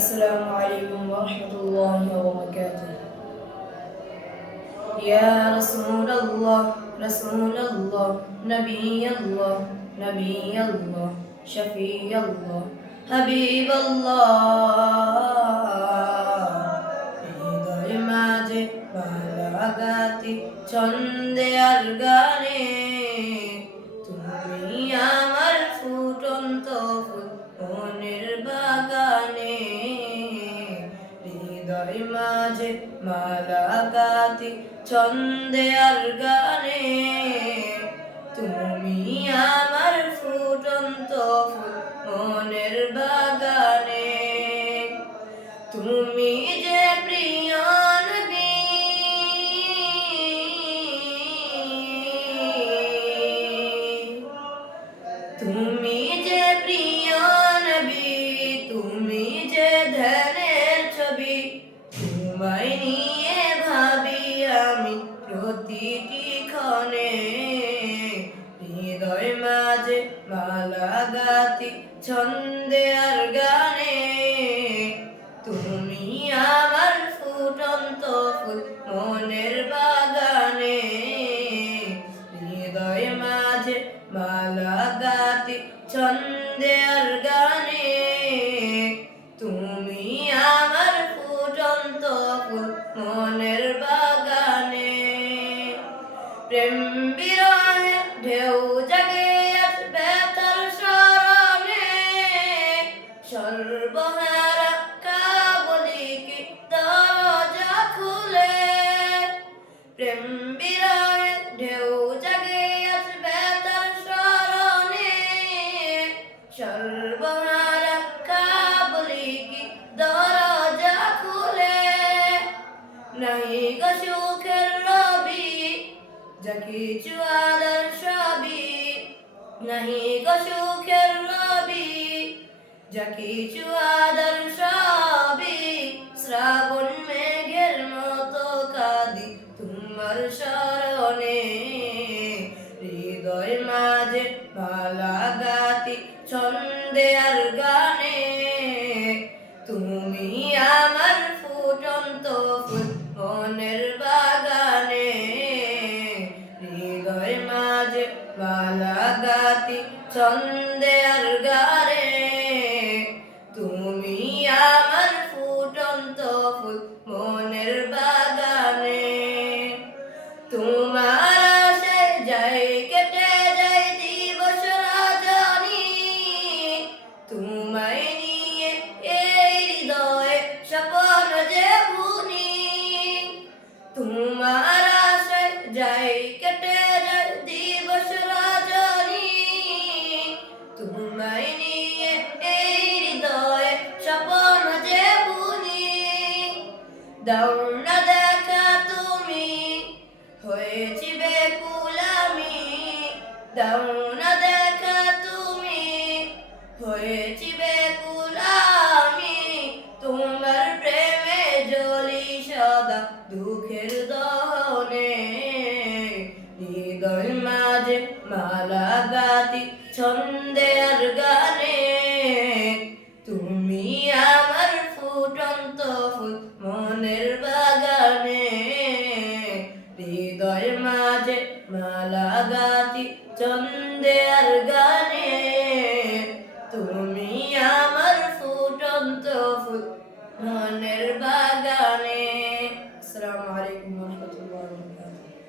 السلام عليكم ورحمة الله وبركاته. يا رسول الله رسول الله نبي الله نبي الله شفيع الله حبيب الله হৃদয় মাঝে বালাগাতি ছন্দে আর গানে তুমি আমার ফুটন্ত ফুল মনের বাগানে হৃদয় মাঝে মালাগাতি ছন্দে আর গানে তুমি আমার ফুটন্ত ফুল মনের বাগানে তুমি যে প্রিয় নবী তুমি যে প্রিয় নবী তুমি যে ধ্যানের ছবি তোমায় নিয়ে ভাবি আমি প্রতিটি ক্ষণে হৃদয় মাঝে মালাগাতি ছন্দে আর গানে তুমি আমার ফুটন্ত ফুল মনের বাগানে হৃদয় মাঝে মালাগাতি ছন্দে আর গানে তুমি আমার ফুটন্ত ফুল মনের বাগানে প্রেম বিরহে ঢেউ জাগে আসবে তার স্মরণে সর্বহারা কাবলিকে দরজা খুলে প্রেম বিরহে ঢেউ জাগে আসবে তার স্মরণে সর্বহারা কাবলিকে দরজা খুলে নাহি গো সুখের রবি যা কিছু আদার সবই নাহি গো সুখের রবি যা কিছু আদার সবই শ্রাবণ মেঘের মতো কাঁদি তোমার স্মরণে হৃদয় মাঝে মালাগাতি ছন্দে আর গানে তুমি আমার ফুটন্ত ফুল মনের বাগানে হৃদয় মাঝে মালাগাতি ছন্দে আর গানে তুমি আমার ফুটন্ত ফুল মনের বাগানে তোমার আশে যাই কেটে যাই দিবস রজনী তোমায় নিয়ে এই হৃদয়ে স্বপ্ন যে বুনি তোমার আশে যাই কেটে যাই দিবস রজনী তোমায় নিয়ে এই হৃদয়ে স্বপ্ন যে বুনি দাও না দেখা তুমি হয়েছি বেকুল আমি দাও না দেখা তুমি হয়েছি বেকুল আমি তোমার প্রেমে জ্বলি সদা দুঃখের দহনে হৃদয় মাঝে মালাগাতি ছন্দে আর গানে তুমি আমার ফুটন্ত ফুল মনের বাগানে হৃদয় মাঝে মালাগাতি ছন্দে আর গানে তুমি আমার ফুটন্ত ফুল মনের বাগানে। আসসালামু আলাইকুম ওয়া রাহমাতুল্লাহি ওয়া বারাকাতুহু।